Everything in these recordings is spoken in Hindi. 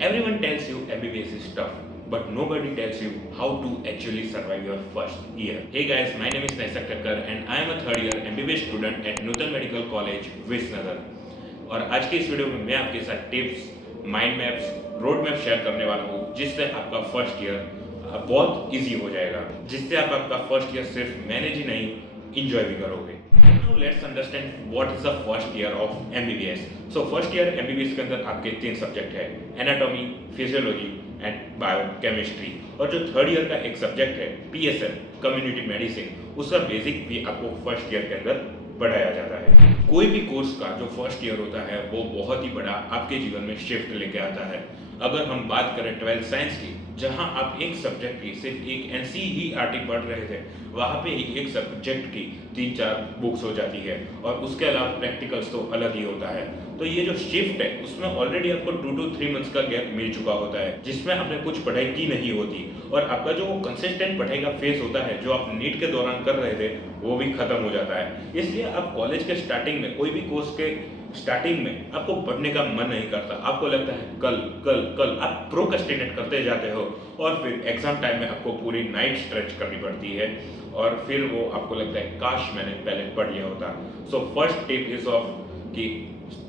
Everyone tells you MBBS is tough, but nobody tells you how to actually survive your first year. Hey guys, my name is Naisak Thakkar and I am a third year MBBS student at Nutan Medical College, Visnagar. और आज के इस वीडियो में मैं आपके साथ tips, mind maps, road map share करने वाला हूँ जिससे आपका फर्स्ट ईयर बहुत इजी हो जाएगा, जिससे आप आपका फर्स्ट ईयर सिर्फ मैनेज ही नहीं इंजॉय भी करोगे। Now let's understand what is the first year of MBBS. So first year MBBS के अंदर आपके 3 सब्जेक्ट है, एनाटॉमी, फिजियोलॉजी एंड बायोकेमिस्ट्री। और जो थर्ड ईयर का एक सब्जेक्ट है PSM, कम्युनिटी मेडिसिन, उसका बेसिक भी आपको फर्स्ट ईयर के अंदर पढ़ाया जाता है। कोई भी कोर्स का जो फर्स्ट ईयर होता है वो बहुत ही बड़ा आपके जीवन में शिफ्ट लेके आता है। अगर हम बात करें 12th साइंस की, जहां आप एक सब्जेक्ट की सिर्फ एक NCERT पढ़ रहे थे, वहां पे ही एक सब्जेक्ट की 3-4 बुक्स हो जाती है और उसके अलावा प्रैक्टिकल्स तो अलग ही होता है। तो ये जो शिफ्ट है उसमें ऑलरेडी आपको 2 to 3 मंथ्स का गैप मिल चुका होता है, जिसमें आपने कुछ पढ़ाई की नहीं होती और आपका जो कंसिस्टेंट पढ़ाई का फेज होता है जो आप नीट के दौरान कर रहे थे वो भी खत्म हो जाता है। इसलिए आप कॉलेज के स्टार्टिंग में, कोई भी कोर्स के स्टार्टिंग में आपको पढ़ने का मन नहीं करता, आपको लगता है कल कल कल, आप प्रोक्रेस्टिनेट करते जाते हो और फिर एग्जाम टाइम में आपको पूरी नाइट स्ट्रेच करनी पड़ती है और फिर वो आपको लगता है काश मैंने पहले पढ़ लिया होता। So first tip is of कि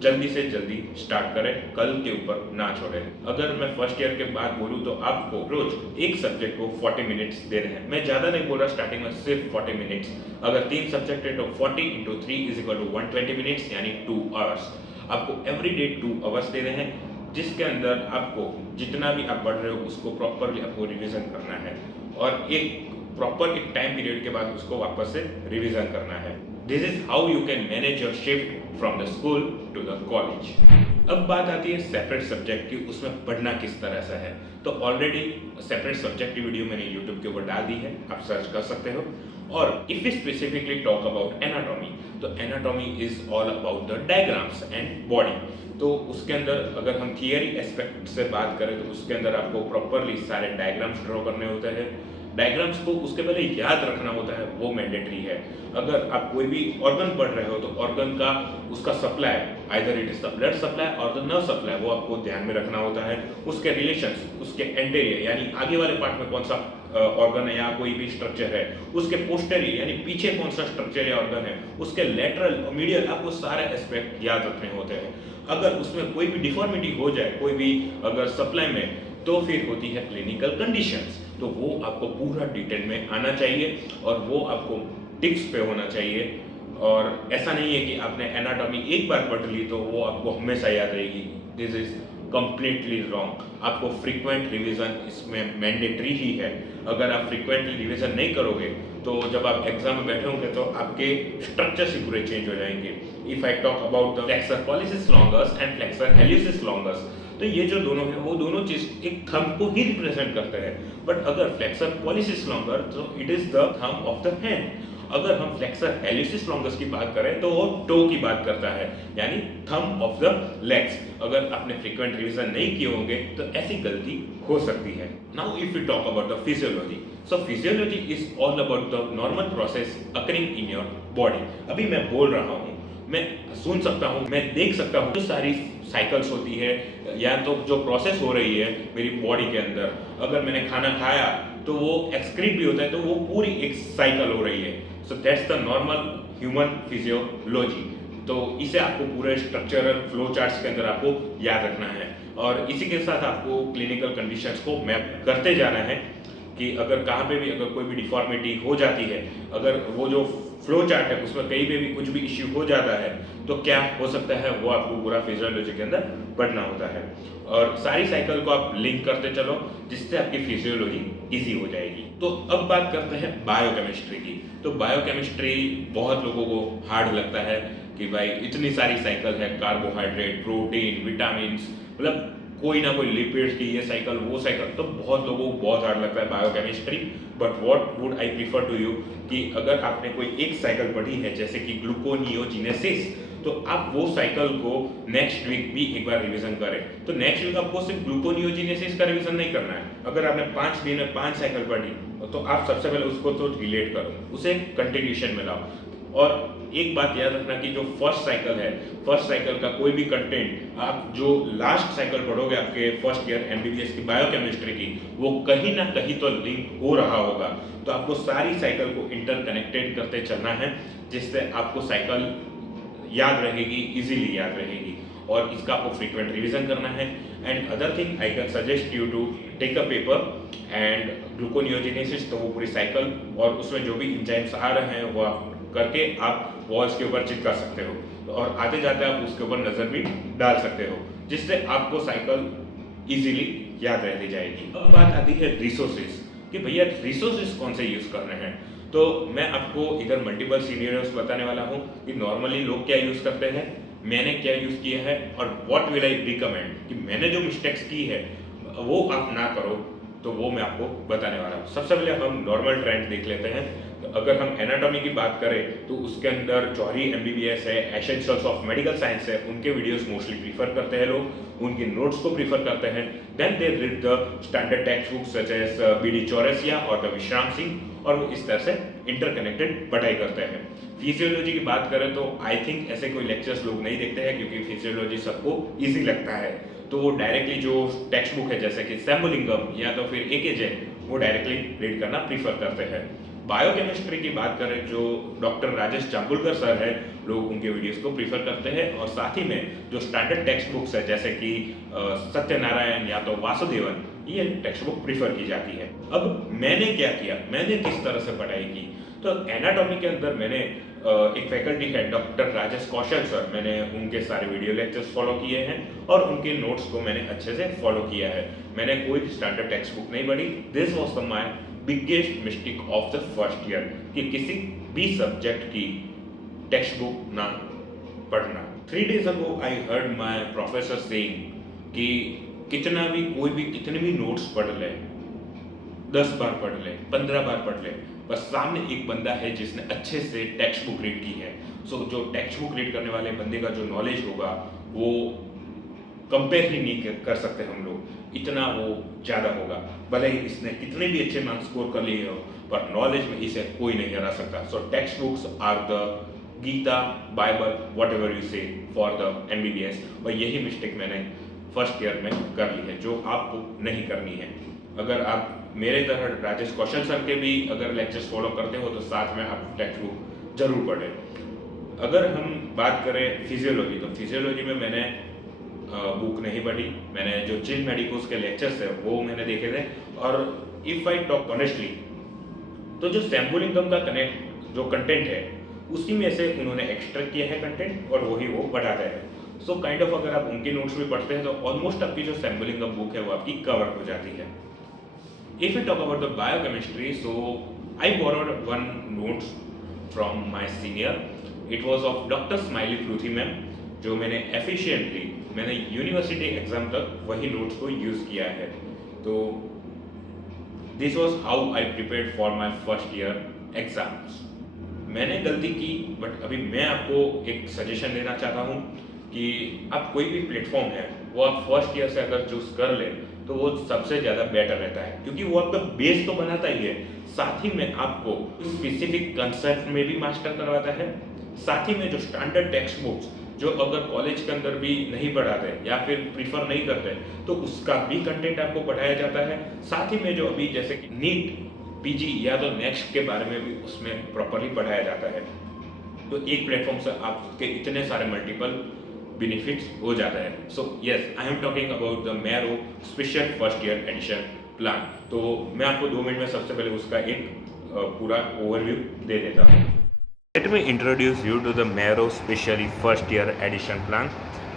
जल्दी से जल्दी स्टार्ट करें, कल के ऊपर ना छोड़ें। अगर मैं फर्स्ट ईयर के बाद बोलूँ तो आपको रोज एक सब्जेक्ट को 40 मिनट्स देने हैं। मैं ज़्यादा नहीं बोल रहा, स्टार्टिंग में सिर्फ 40 मिनट्स। अगर 3 सब्जेक्ट है तो 40 × 3 = 120 मिनट्स, यानी 2 आवर्स। आपको एवरी डे 2 आवर्स देने हैं, जिसके अंदर आपको जितना भी आप पढ़ रहे हो उसको प्रॉपरली आपको रिविजन करना है और एक प्रॉपर एक टाइम पीरियड के बाद उसको वापस से रिविजन करना है। This is how you can manage your shift from the school to the college. अब बात आती है सेपरेट सब्जेक्ट की, उसमें पढ़ना किस तरह से है। तो ऑलरेडी सेपरेट सब्जेक्ट की वीडियो मैंने यूट्यूब के ऊपर डाल दी है, आप सर्च कर सकते हो। और if we specifically talk about anatomy, तो anatomy is all about the diagrams and body. तो उसके अंदर अगर हम थियरी एस्पेक्ट से बात करें तो उसके अंदर आपको प्रॉपरली सारे डायग्राम्स ड्रॉ करने होते हैं। डायग्राम्स को उसके पहले याद रखना होता है, वो मैंडेटरी है। अगर आप कोई भी ऑर्गन पढ़ रहे हो तो ऑर्गन का उसका supply, either it is the blood supply और द नर्व सप्लाई, वो आपको ध्यान में रखना होता है। उसके रिलेशंस, उसके एंटेरियर यानी आगे वाले पार्ट में कौन सा ऑर्गन है या कोई भी स्ट्रक्चर है, उसके पोस्टेरियर यानी पीछे कौन सा स्ट्रक्चर या ऑर्गन है, उसके लेटरल और मीडियल, आपको सारे एस्पेक्ट याद रखने होते हैं। अगर उसमें कोई भी डिफॉर्मिटी हो जाए, कोई भी अगर सप्लाई में, तो फिर होती है क्लिनिकल कंडीशंस। तो वो आपको पूरा डिटेल में आना चाहिए और वो आपको टिप्स पे होना चाहिए। और ऐसा नहीं है कि आपने एनाटॉमी एक बार पढ़ ली तो वो आपको हमेशा याद रहेगी। This is completely wrong. आपको फ्रीक्वेंट रिवीजन इसमें मैंडेटरी ही है। अगर आप फ्रीक्वेंटली रिवीजन नहीं करोगे तो जब आप एग्जाम में बैठे होंगे तो आपके स्ट्रक्चर्स ही पूरे चेंज हो जाएंगे। If I talk about the flexor pollicis longus and flexor hallucis longus, तो ये जो दोनों हैं वो दोनों चीज एक थंब को ही रिप्रेजेंट करते हैं। बट अगर फ्लेक्सर पॉलिसिस लॉन्गर तो it is the thumb of the hand. अगर हम फ्लेक्सर हेलिसिस लॉन्गस की बात करें तो वो टो की बात करता है, यानी थंब ऑफ द लेग्स। अगर आपने फ्रीक्वेंट रिवीजन नहीं किए होंगे तो ऐसी गलती हो सकती है। Now if you talk about the physiology, so physiology is all about the normal process occurring in your body. अभी मैं बोल रहा हूँ, मैं सुन सकता हूँ, मैं देख सकता हूँ, जो सारी साइकिल्स होती है या तो जो प्रोसेस हो रही है मेरी बॉडी के अंदर। अगर मैंने खाना खाया तो वो एक्सक्रीट भी होता है, तो वो पूरी एक साइकिल हो रही है। So that's the normal human physiology. तो इसे आपको पूरे स्ट्रक्चरल फ्लो चार्ट्स के अंदर आपको याद रखना है और इसी के साथ आपको क्लिनिकल कंडीशंस को मैप करते जाना है कि अगर कहाँ पे भी अगर कोई भी डिफॉर्मिटी हो जाती है, अगर वो जो फ्लो चार्ट है उसमें कहीं पे भी कुछ भी इश्यू हो जाता है तो क्या हो सकता है, वो आपको पूरा फिजियोलॉजी के अंदर पढ़ना होता है। और सारी साइकिल को आप लिंक करते चलो जिससे आपकी फिजियोलॉजी इजी हो जाएगी। तो अब बात करते हैं बायोकेमिस्ट्री की। तो बायोकेमिस्ट्री बहुत लोगों को हार्ड लगता है कि भाई इतनी सारी साइकिल है, कार्बोहाइड्रेट, प्रोटीन, विटामिन, मतलब कोई ना कोई लिपिड्स की ये साइकिल वो साइकिल, तो बहुत लोगों को बहुत हार्ड लगता है biochemistry. But what would I prefer to you कि अगर आपने कोई एक साइकिल पढ़ी है जैसे कि ग्लूकोनियोजेनेसिस, तो आप वो साइकिल को नेक्स्ट वीक भी एक बार रिवीजन करें। तो नेक्स्ट वीक आपको सिर्फ ग्लूकोनियोजेनेसिस का रिवीजन नहीं करना है। अगर आपने 5 दिन में 5 साइकिल पढ़ी तो आप सबसे पहले उसको तो रिलेट करो, उसे कंटिन्यूशन में लाओ। और एक बात याद रखना कि जो फर्स्ट साइकिल का कोई भी कंटेंट आप जो लास्ट साइकिल पढ़ोगे आपके फर्स्ट ईयर एमबीबीएस की बायोकेमिस्ट्री की, वो कहीं ना कहीं तो लिंक हो रहा होगा। तो आपको सारी साइकिल को इंटरकनेक्टेड करते चलना है, जिससे आपको साइकिल याद रहेगी, इजीली याद रहेगी। और इसका आपको फ्रीक्वेंट रिवीजन करना है। And other thing I can suggest you to take a paper and gluconeogenesis, तो वो पूरी साइकिल और उसमें जो भी एंजाइम्स आ रहे हैं वो आप करके आप वॉल्स के ऊपर चिपका सकते हो, और आते जाते आप उसके ऊपर नजर भी डाल सकते हो, जिससे आपको साइकिल इजीली याद रहती जाएगी। अब बात आती है रिसोर्सेज कि भैया रिसोर्सेज कौन से यूज करने हैं। तो मैं आपको इधर मल्टीपल सिनेरियोस बताने वाला हूँ कि नॉर्मली लोग क्या यूज करते हैं, मैंने क्या यूज किया है, और व्हाट विल आई रिकमेंड कि मैंने जो मिस्टेक्स की है वो आप ना करो, तो वो मैं आपको बताने वाला हूँ। सबसे पहले हम नॉर्मल ट्रेंड देख लेते हैं। तो अगर हम एनाटॉमी की बात करें तो उसके अंदर जौहरी एमबीबीएस है, एसेंशियल्स ऑफ मेडिकल साइंस है, उनके वीडियोस मोस्टली प्रीफर करते हैं लोग, उनकी नोट्स को प्रीफर करते हैं। Then they read the standard textbooks such as BD Chaurasia और द विश्राम सिंह, और वो इस तरह से इंटरकनेक्टेड पढ़ाई करते हैं। फिजियोलॉजी की बात करें तो आई थिंक ऐसे कोई लेक्चर्स लोग नहीं देखते हैं, क्योंकि फिजियोलॉजी सबको ईजी लगता है, तो वो डायरेक्टली जो टेक्स्ट बुक है जैसे कि सैम्बुलिंगम या तो फिर एके जैन, वो डायरेक्टली रीड करना प्रीफर करते हैं। बायोकेमिस्ट्री की बात करें जो डॉक्टर राजेश जांबुलकर सर है, लोग उनके वीडियोस को प्रीफर करते हैं, और साथ ही में जो स्टैंडर्ड टेक्स्ट बुक्स है जैसे कि सत्यनारायण या तो वासुदेवन, ये टेक्स्ट बुक प्रीफर की जाती है। अब मैंने क्या किया, मैंने किस तरह से पढ़ाई की, तो एनाटॉमी के अंदर मैंने एक फैकल्टी है डॉक्टर राजेश कौशल सर, मैंने उनके सारे वीडियो लेक्चर्स फॉलो किए हैं और उनके नोट्स को मैंने अच्छे से फॉलो किया है। मैंने कोई स्टैंडर्ड टेक्स्ट बुक नहीं पढ़ी। This was the my biggest mistake of the first year कि किसी भी सब्जेक्ट की टेक्स्ट बुक ना पढ़ना। 3 days ago I heard my professor saying कि कितना भी कोई भी कितने भी नोट्स पढ़ ले, 10 बार पढ़ ले, 15 बार पढ़ ले, बस सामने एक बंदा है जिसने अच्छे से टेक्स्ट बुक रीड की है। सो जो टेक्स्ट बुक रीड करने वाले बंदे का जो नॉलेज होगा वो कंपेयर ही नहीं कर सकते हम लोग, इतना वो ज़्यादा होगा। भले ही इसने कितने भी अच्छे मार्क्स स्कोर कर लिए हो, पर नॉलेज में इसे कोई नहीं हरा सकता। So textbooks are the Gita, Bible, whatever you say for the MBBS, और यही मिस्टेक मैंने फर्स्ट ईयर में कर ली है, जो आपको नहीं करनी है। अगर आप मेरे तरह राजेश कौशल सर के भी अगर लेक्चर्स फॉलो करते हो तो साथ में आप टेक्स्ट बुक जरूर पढ़ें। अगर हम बात करें फिजियोलॉजी, तो फिजियोलॉजी में मैंने बुक नहीं पढ़ी, मैंने जो चिल मेडिकोस के लेक्चर्स है वो मैंने देखे थे। और इफ आई टॉक ऑनेस्टली तो जो सैम्बुलिंगम का जो कंटेंट है उसी में से उन्होंने एक्सट्रैक्ट किया है कंटेंट और वही वो बढ़ाते हैं। सो काइंड ऑफ अगर आप उनके नोट्स भी पढ़ते हैं तो ऑलमोस्ट आपकी जो सैम्बुलिंगम बुक है वो आपकी कवर हो जाती है। If we talk about the biochemistry, so I borrowed one notes from my senior. It was of Dr. Smiley Pruthi ma'am, जो मैंने efficiently मैंने यूनिवर्सिटी एग्जाम तक वही नोट्स को यूज किया है। तो this was how I prepared for my first year exams. मैंने गलती की, बट अभी मैं आपको एक सजेशन देना चाहता हूँ कि आप कोई भी प्लेटफॉर्म है वो आप फर्स्ट ईयर से अगर चूज कर ले तो वो सबसे ज़्यादा बेटर रहता है, क्योंकि वो आपका बेस तो बनाता ही है, साथ ही में आपको स्पेसिफिक कंसेप्ट में भी मास्टर करवाता है। साथ ही में जो स्टैंडर्ड टेक्स्ट बुक्स जो अगर कॉलेज के अंदर भी नहीं पढ़ाते या फिर प्रीफर नहीं करते तो उसका भी कंटेंट आपको पढ़ाया जाता है। साथ ही में जो अभी जैसे कि नीट, पीजी या तो नेक्स्ट के बारे में भी उसमें प्रॉपरली पढ़ाया जाता है। तो एक प्लेटफॉर्म से आपके इतने सारे मल्टीपल बेनिफिट्स हो जाता है। So yes, I am talking about the Marrow special first year edition plan. तो मैं आपको 2 मिनट में सबसे पहले उसका एक पूरा ओवरव्यू दे देता हूँ। Let me introduce you to the Marrow specially first year edition plan.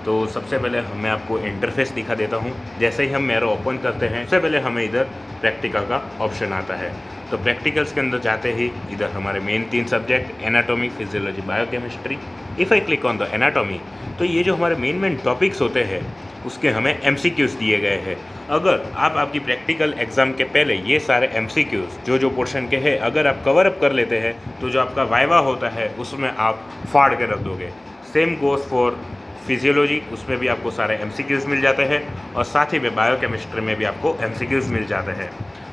तो सबसे पहले मैं आपको इंटरफेस दिखा देता हूँ। जैसे ही हम मैरो ओपन करते हैं सबसे पहले हमें इधर प्रैक्टिकल का ऑप्शन आता है। तो प्रैक्टिकल्स के अंदर जाते ही इधर हमारे main 3 subject anatomy, physiology, biochemistry. If I click on the anatomy तो ये जो हमारे मेन टॉपिक्स होते हैं उसके हमें MCQs दिए गए हैं। अगर आप आपकी प्रैक्टिकल एग्जाम के पहले ये सारे MCQs जो पोर्शन के हैं अगर आप कवर अप कर लेते हैं तो जो आपका वाइवा होता है उसमें आप फाड़ के रख दोगे। सेम गोज फॉर फिजियोलॉजी, उसमें भी आपको सारे एमसीक्यूज़ मिल जाते हैं और साथ ही में बायोकेमिस्ट्री में भी आपको एमसीक्यूज़ मिल जाते हैं।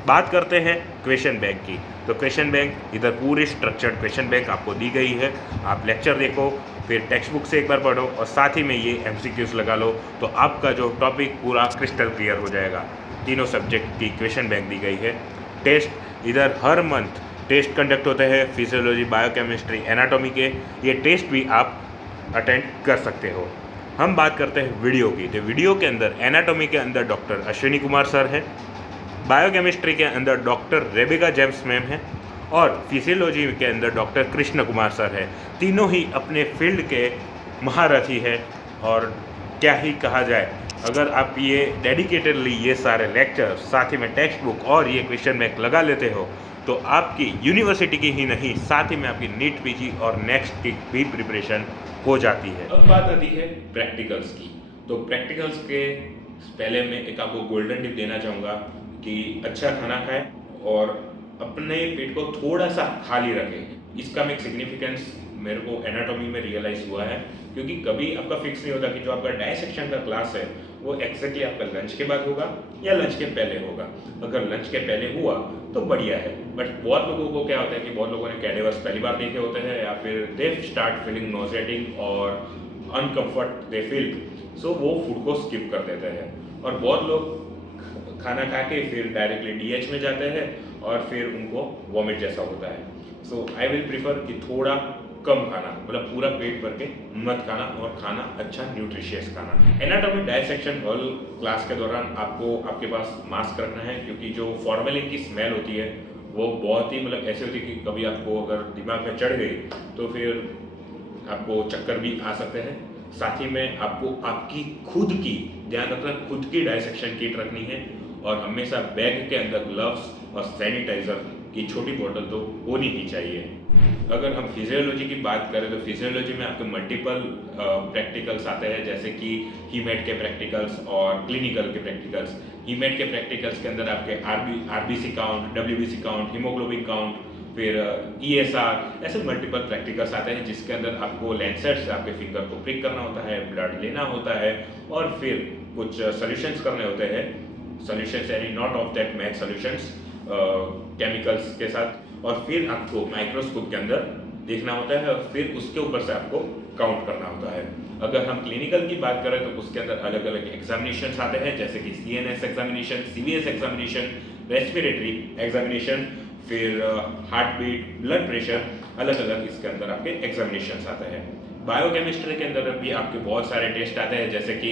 बात करते हैं क्वेश्चन बैंक की, तो क्वेश्चन बैंक इधर पूरी स्ट्रक्चर्ड क्वेश्चन बैंक आपको दी गई है। आप लेक्चर देखो, फिर टेक्स्ट बुक से एक बार पढ़ो और साथ ही में ये एमसीक्यूज़ लगा लो, तो आपका जो टॉपिक पूरा क्रिस्टल क्लियर हो जाएगा। तीनों सब्जेक्ट की क्वेश्चन बैंक दी गई है। टेस्ट इधर हर मंथ टेस्ट कंडक्ट होते हैं, फिजियोलॉजी, बायोकेमिस्ट्री, एनाटॉमी के ये टेस्ट भी आप अटेंड कर सकते हो। हम बात करते हैं वीडियो की, तो वीडियो के अंदर एनाटॉमी के अंदर डॉक्टर अश्विनी कुमार सर है, बायोकेमिस्ट्री के अंदर डॉक्टर रेबिका जेम्स मैम है और फिजियोलॉजी के अंदर डॉक्टर कृष्ण कुमार सर है। तीनों ही अपने फील्ड के महारथी है और क्या ही कहा जाए, अगर आप ये डेडिकेटेडली ये सारे लेक्चर साथ ही में टेक्स्ट बुक और ये क्वेश्चन बैंक लगा लेते हो तो आपकी यूनिवर्सिटी की ही नहीं, साथ ही में आपकी नीट पीजी और नेक्स्ट की भी प्रिपरेशन हो जाती है। अब बात आती है प्रैक्टिकल्स की, तो प्रैक्टिकल्स के पहले मैं एक आपको गोल्डन टिप देना चाहूँगा कि अच्छा खाना खाएं और अपने पेट को थोड़ा सा खाली रखें। इसका एक सिग्निफिकेंस मेरे को एनाटॉमी में रियलाइज़ हुआ है, क्योंकि कभी आपका फिक्स नहीं होता कि जो आपका डायसेक्शन का क्लास है वो एग्जैक्टली आपका लंच के बाद होगा या लंच के पहले होगा। अगर लंच के पहले हुआ तो बढ़िया है, बट बहुत लोगों को क्या होता है कि बहुत लोगों ने कैडेवर्स पहली बार देखे होते हैं या फिर दे स्टार्ट फीलिंग नॉजेटिंग और अनकम्फर्ट दे फील, सो वो फूड को स्किप कर देते हैं और बहुत लोग खाना खा के फिर डायरेक्टली डीएच में जाते हैं और फिर उनको वॉमिट जैसा होता है। सो आई विल प्रीफर कि थोड़ा कम खाना, मतलब पूरा पेट भर के मत खाना और खाना अच्छा न्यूट्रिशियस खाना। एनाटॉमी डायसेक्शन हॉल क्लास के दौरान आपको आपके पास मास्क रखना है, क्योंकि जो फॉर्मेलिन की स्मेल होती है वो बहुत ही मतलब ऐसे होती है कि कभी आपको अगर दिमाग में चढ़ गई तो फिर आपको चक्कर भी आ सकते हैं। साथ ही में आपको आपकी खुद की ध्यान रखना, खुद की डायसेक्शन किट रखनी है और हमेशा बैग के अंदर ग्लव्स और सैनिटाइजर की छोटी बोतल तो होनी ही चाहिए। अगर हम फिजियोलॉजी की बात करें तो फिजियोलॉजी में आपके मल्टीपल प्रैक्टिकल्स आते हैं, जैसे कि हीमेट के प्रैक्टिकल्स और क्लिनिकल के प्रैक्टिकल्स। हीमेट के प्रैक्टिकल्स के अंदर आपके RBC count, WBC count, haemoglobin count, फिर ईएसआर, ऐसे मल्टीपल प्रैक्टिकल्स आते हैं जिसके अंदर आपको लैंसेट से आपके फिंगर को प्रिक करना होता है, ब्लड लेना होता है और फिर कुछ सॉल्यूशंस करने होते हैं। सॉल्यूशंस यानी not of that math solutions chemicals के साथ, और फिर आपको माइक्रोस्कोप के अंदर देखना होता है और फिर उसके ऊपर से आपको काउंट करना होता है। अगर हम क्लिनिकल की बात करें तो उसके अंदर अलग अलग एग्जामिनेशंस आते हैं, जैसे कि CNS examination, CVS examination, respiratory examination, फिर हार्ट बीट, ब्लड प्रेशर, अलग अलग इसके अंदर आपके एग्जामिनेशंस आते हैं। बायोकेमिस्ट्री के अंदर भी आपके बहुत सारे टेस्ट आते हैं, जैसे कि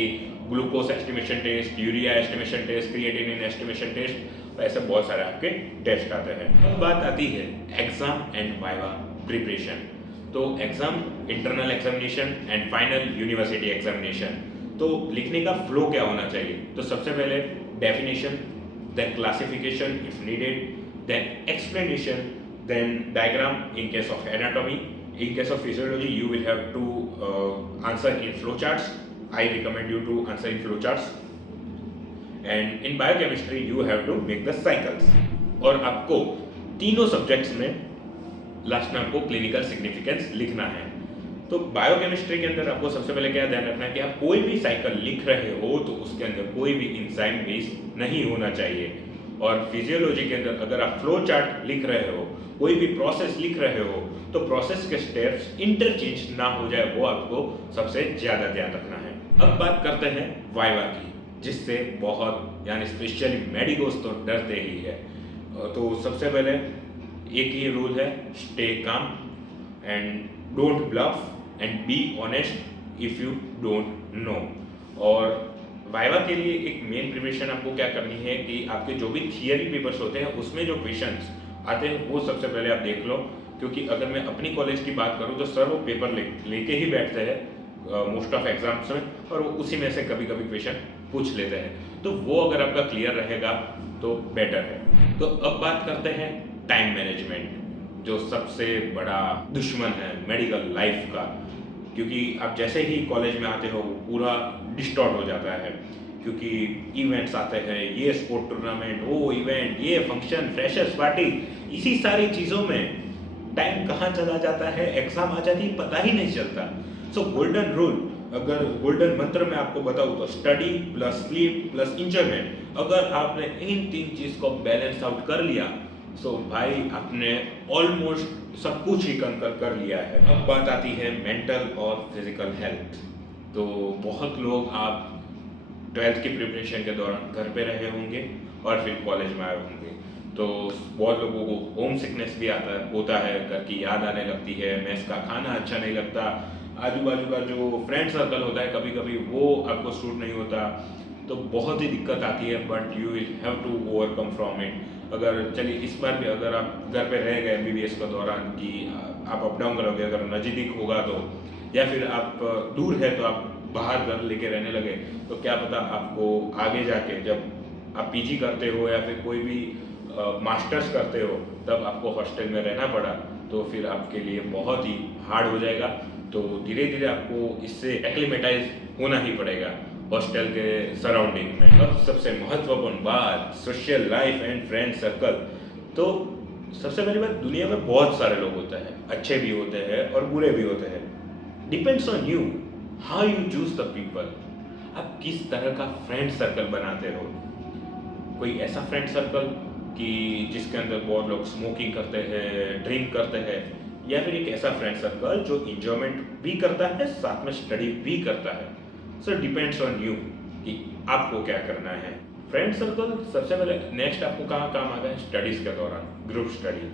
glucose estimation test, urea estimation test, creatinine estimation test, ऐसे बहुत सारे आपके टेस्ट आते हैं। अब बात आती है एग्जाम एंड वाइवा प्रिपरेशन। तो exam, internal examination and final university examination, तो लिखने का फ्लो क्या होना चाहिए? तो सबसे पहले definition, then classification if needed, then explanation, then diagram in case of anatomy. In case of physiology, you will have to answer in flowcharts. I recommend you to answer in flowcharts. And in biochemistry, you have to make the cycles. और आपको तीनों सब्जेक्ट्स में लास्ट में आपको क्लिनिकल सिग्निफिकेंस लिखना है। तो बायोकेमिस्ट्री के अंदर आपको सबसे पहले क्या ध्यान रखना है कि आप कोई भी साइकिल लिख रहे हो तो उसके अंदर कोई भी इंजाइम बेस नहीं होना चाहिए। और फिजियोलॉजी के अंदर अगर आप फ्लो चार्ट लिख रहे हो, कोई भी प्रोसेस लिख रहे हो, तो प्रोसेस के स्टेप्स इंटरचेंज ना हो जाए, वो आपको सबसे ज़्यादा ध्यान रखना है। अब बात करते हैं वाइवा की, जिससे बहुत यानी स्पेशली मेडिकोस तो डरते ही है। तो सबसे पहले एक ही रूल है, stay calm and don't bluff and be honest if you don't know. और वाइवा के लिए एक मेन प्रिपरेशन आपको क्या करनी है कि आपके जो भी थियरी पेपर्स होते हैं उसमें जो क्वेश्चंस आते हैं वो सबसे पहले आप देख लो, क्योंकि अगर मैं अपनी कॉलेज की बात करूँ तो सर वो पेपर लेके ही बैठते हैं मोस्ट ऑफ एग्जाम्स में, और वो उसी में से कभी कभी क्वेश्चन पूछ लेते हैं, तो वो अगर आपका क्लियर रहेगा तो बेटर है। तो अब बात करते हैं टाइम मैनेजमेंट, जो सबसे बड़ा दुश्मन है मेडिकल लाइफ का, क्योंकि आप जैसे ही कॉलेज में आते हो पूरा डिस्टॉर्ट हो जाता है, क्योंकि इवेंट्स आते हैं, ये स्पोर्ट टूर्नामेंट, वो इवेंट, ये फंक्शन, फ्रेशर्स पार्टी, इसी सारी चीज़ों में टाइम कहाँ चला जाता है, एग्जाम आ जाती है, पता ही नहीं चलता। सो गोल्डन रूल, अगर गोल्डन मंत्र में आपको बताऊँ तो study plus sleep plus enjoyment, अगर आपने इन 3 चीज़ को बैलेंस आउट कर लिया सो भाई आपने ऑलमोस्ट सब कुछ ही कर लिया है। अब बात आती है मेंटल और फिजिकल हेल्थ। तो बहुत लोग आप 12th की प्रिपरेशन के दौरान घर पे रहे होंगे और फिर कॉलेज में आए होंगे, तो बहुत लोगों को होम सिकनेस भी होता है, घर की याद आने लगती है, मेस का खाना अच्छा नहीं लगता, आजू बाजू का जो फ्रेंड सर्कल होता है कभी कभी वो आपको सूट नहीं होता, तो बहुत ही दिक्कत आती है। But you will have to overcome from it. अगर चलिए इस बार भी अगर आप घर पे रह गए एमबीबीएस के दौरान कि आप अप डाउन करोगे, अगर नज़दीक होगा तो, या फिर आप दूर है तो आप बाहर घर लेके रहने लगे, तो क्या पता आपको आगे जाके जब आप पीजी करते हो या फिर कोई भी मास्टर्स करते हो तब आपको हॉस्टल में रहना पड़ा, तो फिर आपके लिए बहुत ही हार्ड हो जाएगा। तो धीरे धीरे आपको इससे एक्लिमेटाइज होना ही पड़ेगा हॉस्टल के सराउंडिंग में। अब सबसे महत्वपूर्ण बात, social life and friend circle. तो सबसे पहली बात, दुनिया में बहुत सारे लोग होते हैं, अच्छे भी होते हैं और बुरे भी होते हैं। Depends on you how you choose the people. आप किस तरह का फ्रेंड सर्कल बनाते हो। कोई ऐसा फ्रेंड सर्कल कि जिसके अंदर बहुत लोग स्मोकिंग करते हैं, ड्रिंक करते हैं, या फिर एक ऐसा फ्रेंड सर्कल जो इंजॉयमेंट भी करता है साथ में स्टडी भी करता है। सो डिपेंड्स ऑन यू कि आपको क्या करना है। फ्रेंड सर्कल सबसे पहले नेक्स्ट आपको कहाँ काम आता है, स्टडीज़ के दौरान ग्रुप स्टडी।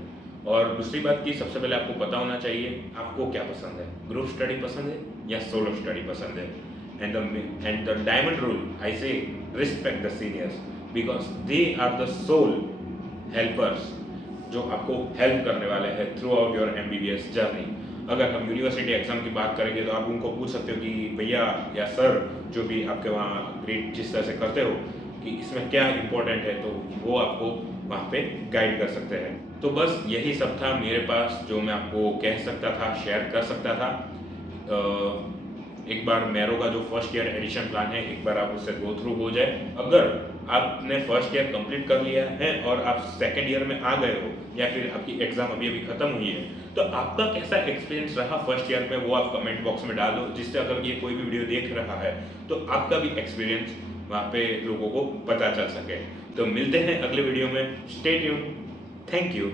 और दूसरी बात कि सबसे पहले आपको पता होना चाहिए आपको क्या पसंद है, ग्रुप स्टडी पसंद है या सोलो स्टडी पसंद है। And the diamond rule I say, respect the seniors because they are the sole helpers जो आपको हेल्प करने वाले हैं throughout your MBBS journey. अगर हम यूनिवर्सिटी एग्जाम की बात करेंगे तो आप उनको पूछ सकते हो कि भैया या सर, जो भी आपके वहाँ ग्रेड जिस तरह से करते हो, कि इसमें क्या इंपॉर्टेंट है, तो वो आपको वहाँ पे गाइड कर सकते हैं। तो बस यही सब था मेरे पास जो मैं आपको कह सकता था, शेयर कर सकता था। एक बार मैरो का जो फर्स्ट ईयर एडिशन प्लान है, एक बार आप उससे गो थ्रू हो जाए। अगर आपने फर्स्ट ईयर कंप्लीट कर लिया है और आप सेकेंड ईयर में आ गए हो, या फिर आपकी एग्जाम अभी अभी खत्म हुई है, तो आपका कैसा एक्सपीरियंस रहा फर्स्ट ईयर में, वो आप कमेंट बॉक्स में डाल दो, जिससे अगर ये कोई भी वीडियो देख रहा है तो आपका भी एक्सपीरियंस वहाँ पे लोगों को पता चल सके। तो मिलते हैं अगले वीडियो में। Stay tuned. Thank you.